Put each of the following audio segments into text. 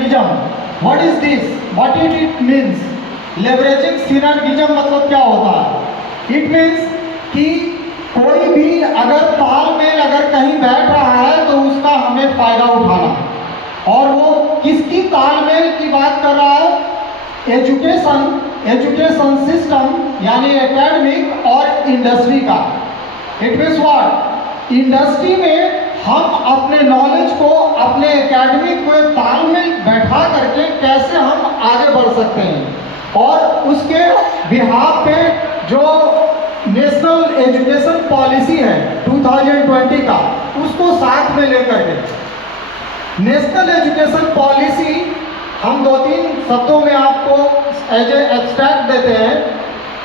सिनर्गिज्म, what is this, what it means? Leveraging synergism मतलब क्या होता है? इट मीन्स कि कोई भी अगर तालमेल अगर कहीं बैठ रहा है तो उसका हमें फायदा उठाना। और वो किसकी तालमेल की बात कर रहा है? एजुकेशन सिस्टम यानी एकेडमिक और इंडस्ट्री का। It means what? इंडस्ट्री में हम अपने नॉलेज को, अपने एकेडमिक को तालमेल बैठा करके कैसे हम आगे बढ़ सकते हैं और उसके बिहाफ पे जो नेशनल एजुकेशन पॉलिसी है 2020 का, उसको साथ में लेकर के नेशनल एजुकेशन पॉलिसी हम 2-3 शब्दों में आपको एज ए एब्स्ट्रैक्ट देते हैं।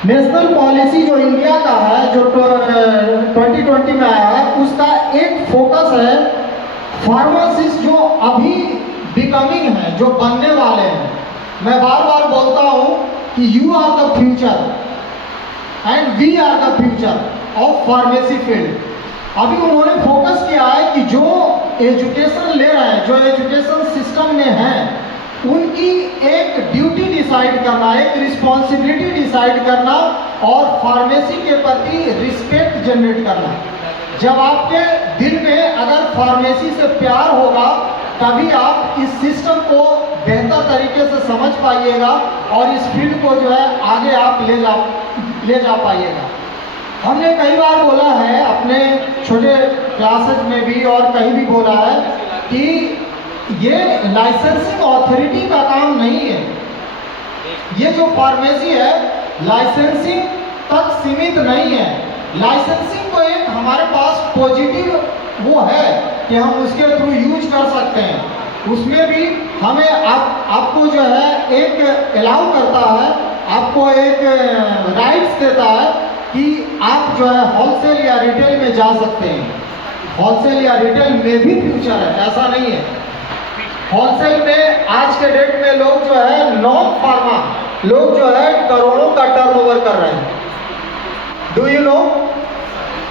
नेशनल पॉलिसी जो इंडिया का है, जो 2020 में आया है, उसका एक फोकस है फार्मासिस्ट जो अभी बिकमिंग है, जो बनने वाले हैं। मैं बार बार बोलता हूँ कि you are the future and we are the future of pharmacy field. अभी उन्होंने फोकस किया है कि जो एजुकेशन ले रहे हैं, जो एजुकेशन सिस्टम में हैं, उनकी एक ड्यूटी डिसाइड करना, एक रिस्पॉन्सिबिलिटी डिसाइड करना और फार्मेसी के प्रति रिस्पेक्ट जनरेट करना। जब आपके दिल में अगर फार्मेसी से प्यार होगा तभी आप इस सिस्टम को बेहतर तरीके से समझ पाइएगा और इस फील्ड को जो है आगे आप ले जा पाइएगा। हमने कई बार बोला है अपने छोटे क्लासेज में भी और कहीं भी बोला है कि ये लाइसेंसिंग अथॉरिटी का काम नहीं है। ये जो फार्मेसी है लाइसेंसिंग तक सीमित नहीं है। लाइसेंसिंग को एक हमारे पास पॉजिटिव वो है कि हम उसके थ्रू यूज कर सकते हैं। उसमें भी हमें आपको जो है एक अलाउ करता है, आपको एक राइट्स देता है कि आप जो है होलसेल या रिटेल में जा सकते हैं। होलसेल या रिटेल में भी फ्यूचर है, ऐसा नहीं है। होलसेल में आज के डेट में लोग जो है नॉन फार्मा लोग जो है करोड़ों का टर्नओवर कर रहे हैं। Do you know?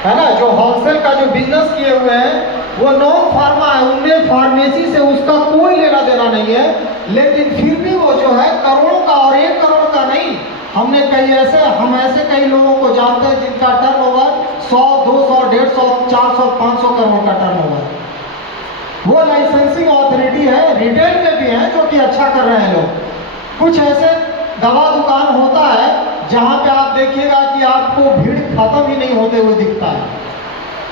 है ना, जो होलसेल का जो बिजनेस किए हुए हैं वो नॉन फार्मा है, उनमें फार्मेसी से उसका कोई लेना देना नहीं है, लेकिन फिर भी वो जो है करोड़ों का, और 1 करोड़ का नहीं। हम ऐसे कई लोगों को जानते हैं जिनका टर्नओवर 100, 200, 150, 400, 500 करोड़ का टर्नओवर। वो लाइसेंसिंग अथॉरिटी है। रिटेल में भी है जो कि अच्छा कर रहे हैं लोग। कुछ ऐसे दवा दुकान होता है जहाँ पे आप देखिएगा कि आपको भीड़ खत्म ही नहीं होते हुए दिखता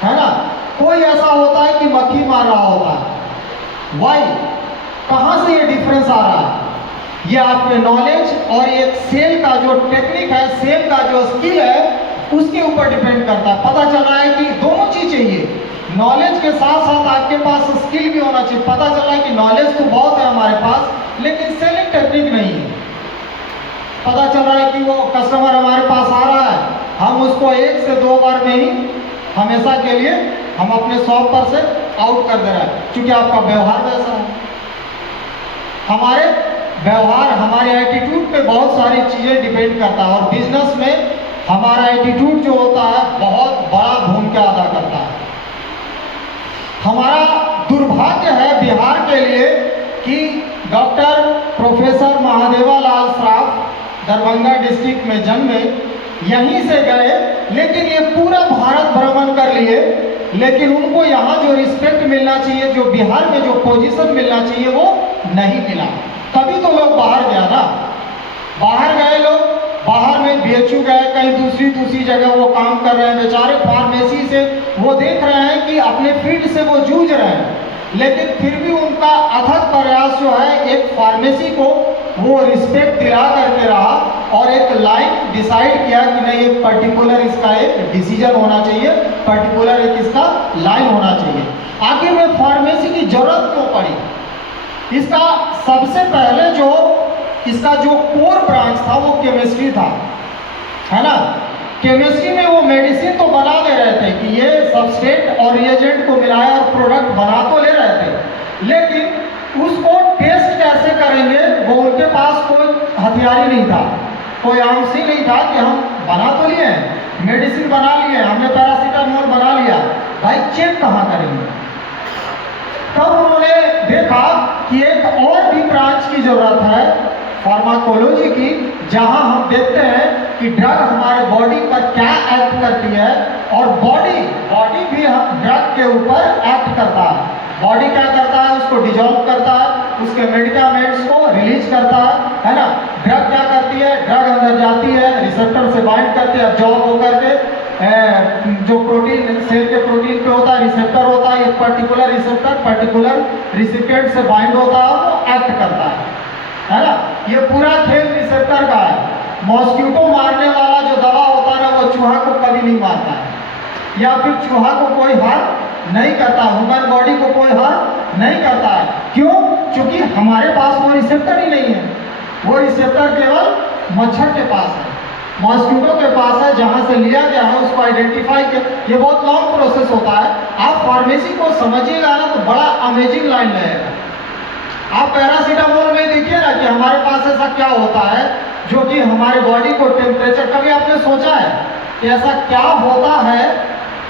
है ना। कोई ऐसा होता है कि मक्खी मार रहा होता है। वाई? कहाँ से ये डिफरेंस आ रहा है? ये आपके नॉलेज और एक सेल का जो टेक्निक है, सेल का जो स्किल है, उसके ऊपर डिपेंड करता है। पता चला है कि दोनों चीज चाहिए, नॉलेज के साथ साथ आपके पास स्किल भी होना चाहिए। पता चला है कि नॉलेज तो बहुत है हमारे पास, लेकिन सेलिंग टेक्निक नहीं है। पता चल रहा है कि वो कस्टमर हमारे पास आ रहा है, हम उसको 1 से 2 बार में ही हमेशा के लिए हम अपने शॉप पर से आउट कर दे रहे हैं, क्योंकि आपका व्यवहार वैसा है। हमारे व्यवहार, हमारे एटीट्यूड पे बहुत सारी चीज़ें डिपेंड करता है, और बिजनेस में हमारा एटीट्यूड जो होता है बहुत बड़ा भूमिका अदा करता है। हमारा दुर्भाग्य है बिहार के लिए कि डॉक्टर प्रोफेसर महादेवा लाल श्राफ दरभंगा डिस्ट्रिक्ट में जन्मे, यहीं से गए, लेकिन ये पूरा भारत भ्रमण कर लिए, लेकिन उनको यहाँ जो रिस्पेक्ट मिलना चाहिए, जो बिहार में जो पोजीशन मिलना चाहिए, वो नहीं मिला। तभी तो लोग बाहर गया ना, बाहर गए लोग, बाहर में बीएचयू गए, कहीं दूसरी जगह वो काम कर रहे हैं। बेचारे फार्मेसी से वो देख रहे हैं कि अपने फील्ड से वो जूझ रहे हैं, लेकिन फिर भी उनका अथक प्रयास जो है एक फार्मेसी को वो रिस्पेक्ट दिला करके रहा, और एक लाइन डिसाइड किया कि नहीं, एक पर्टिकुलर इसका एक डिसीजन होना चाहिए, पर्टिकुलर एक इसका लाइन होना चाहिए। आखिर में फार्मेसी की जरूरत क्यों पड़ी? इसका सबसे पहले जो इसका जो कोर ब्रांच था वो केमिस्ट्री था, है ना। केमिस्ट्री में वो मेडिसिन तो बना दे रहे थे कि ये सबस्ट्रेट और रिएजेंट को मिलाया और प्रोडक्ट बना तो ले रहे थे, लेकिन उसको टेस्ट कैसे करेंगे वो उनके पास कोई हथियार ही नहीं था, कोई आर्म्स ही नहीं था कि हम बना तो लिए हैं, मेडिसिन बना लिए, हमने पैरासीटामोल बना लिया, भाई चेक कहाँ करेंगे? तब उन्होंने देखा कि एक और भी ब्रांच की जरूरत है फार्माकोलॉजी की, जहां हम देखते हैं कि ड्रग हमारे बॉडी पर क्या एक्ट करती है और बॉडी भी ड्रग के ऊपर एक्ट करता है। बॉडी क्या करता है, उसको डिजॉल्व करता है, उसके मेडिकामेंट्स को रिलीज करता है ना। ड्रग क्या करती है, ड्रग अंदर जाती है, रिसेप्टर से बाइंड करती है, अब्जॉर्ब होकर के जो प्रोटीन सेल के प्रोटीन पे होता है, रिसेप्टर होता है, एक पर्टिकुलर रिसेप्टर पर्टिकुलर रिसिपिएंट से बाइंड होता है, वो एक्ट करता है ना। ये पूरा खेल रिसेप्टर का है। मॉस्किटो मारने वाला जो दवा होता है ना, वो चूहा को कभी नहीं मारता है, या फिर चूहा को कोई हार्म नहीं करता, ह्यूमन बॉडी को कोई हार्म नहीं करता है। क्यों? क्योंकि हमारे पास वो रिसेप्टर ही नहीं है। वो रिसेप्टर केवल मच्छर के पास है, मॉस्किटो के पास है, जहां से लिया गया है उसको आइडेंटिफाई किया। ये बहुत लॉन्ग प्रोसेस होता है। आप फार्मेसी को समझिएगा ना तो बड़ा अमेजिंग लाइन लगेगा। आप पैरासीटामोल में देखिए ना कि हमारे पास ऐसा क्या होता है जो कि हमारे बॉडी को टेम्परेचर, कभी आपने सोचा है कि ऐसा क्या होता है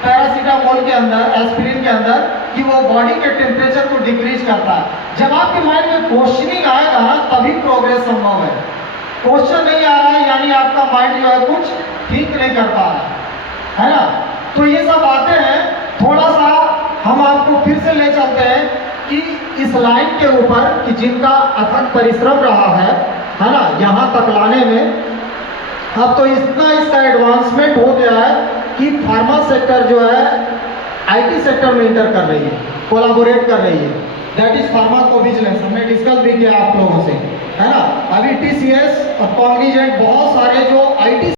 पैरासीटामोल के अंदर, एस्पिरिन के अंदर, कि वो बॉडी के टेम्परेचर को डिक्रीज करता है? जब आपके माइंड में क्वेश्चनिंग आएगा ना, तभी प्रोग्रेस संभव है। क्वेश्चन नहीं आ रहा है यानी आपका माइंड जो है कुछ ठीक नहीं कर पा रहा है ना। तो ये सब बातें हैं। थोड़ा सा हम आपको फिर से ले चलते हैं कि इस लाइन के ऊपर कि जिनका अथक परिश्रम रहा है ना, यहाँ तक लाने में। अब तो इतना इसका एडवांसमेंट हो गया है कि फार्मा सेक्टर जो है आईटी सेक्टर में इंटर कर रही है, कोलैबोरेट कर रही है। That is pharmacovigilance. हमने डिस्कस भी किया आप लोगों से, है ना। अभी टीसीएस और कॉन्ग्निजेंट बहुत सारे जो आईटी